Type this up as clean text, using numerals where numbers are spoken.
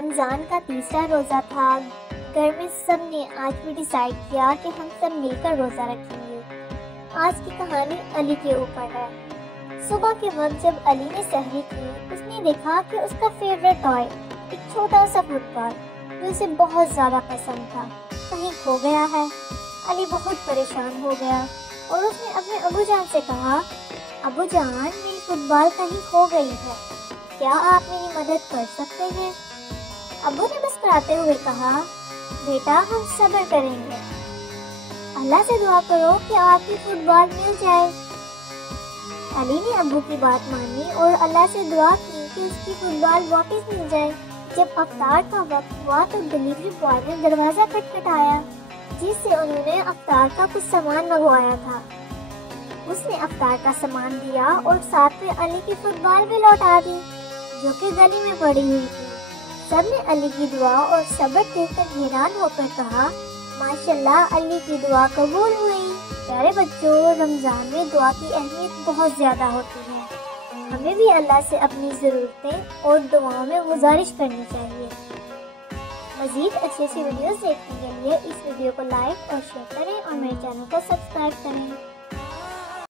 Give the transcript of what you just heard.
रमज़ान का तीसरा रोज़ा था। घर में सब ने आज भी डिसाइड किया कि हम सब मिलकर रोज़ा रखेंगे। आज की कहानी अली के ऊपर है। सुबह के वक्त जब अली ने सहरी की, उसने देखा कि उसका फेवरेट टॉय एक छोटा सा फुटबॉल जो उसे बहुत ज़्यादा पसंद था कहीं खो गया है। अली बहुत परेशान हो गया और उसने अपने अबू जान से कहा, अबू जान, मेरी फुटबॉल कहीं खो गई है, क्या आप मेरी मदद कर सकते हैं? अबू ने मुस्कुराते हुए कहा, बेटा, हम सब्र करेंगे, अल्लाह से दुआ करो कि आपकी फुटबॉल मिल जाए। अली ने अबू की बात मानी और अल्लाह से दुआ की कि उसकी फुटबॉल वापस मिल जाए। जब अफ्तार का वक्त हुआ तो डिलीवरी बॉय ने दरवाज़ा खटखटाया, जिससे उन्होंने अफ्तार का कुछ सामान मंगवाया था। उसने अफ्तार का सामान दिया और साथ में अली की फुटबॉल भी लौटा दी जो कि गली में पड़ी हुई थी। सबने अली की दुआ और सब्र देखकर हैरान होकर कहा, माशाल्लाह, अली की दुआ कबूल हुई। प्यारे बच्चों, रमज़ान में दुआ की अहमियत बहुत ज़्यादा होती है। हमें भी अल्लाह से अपनी ज़रूरतें और दुआओं में गुजारिश करनी चाहिए। मज़ीद अच्छी वीडियोस देखने के लिए इस वीडियो को लाइक और शेयर करें और मेरे चैनल को सब्सक्राइब करें।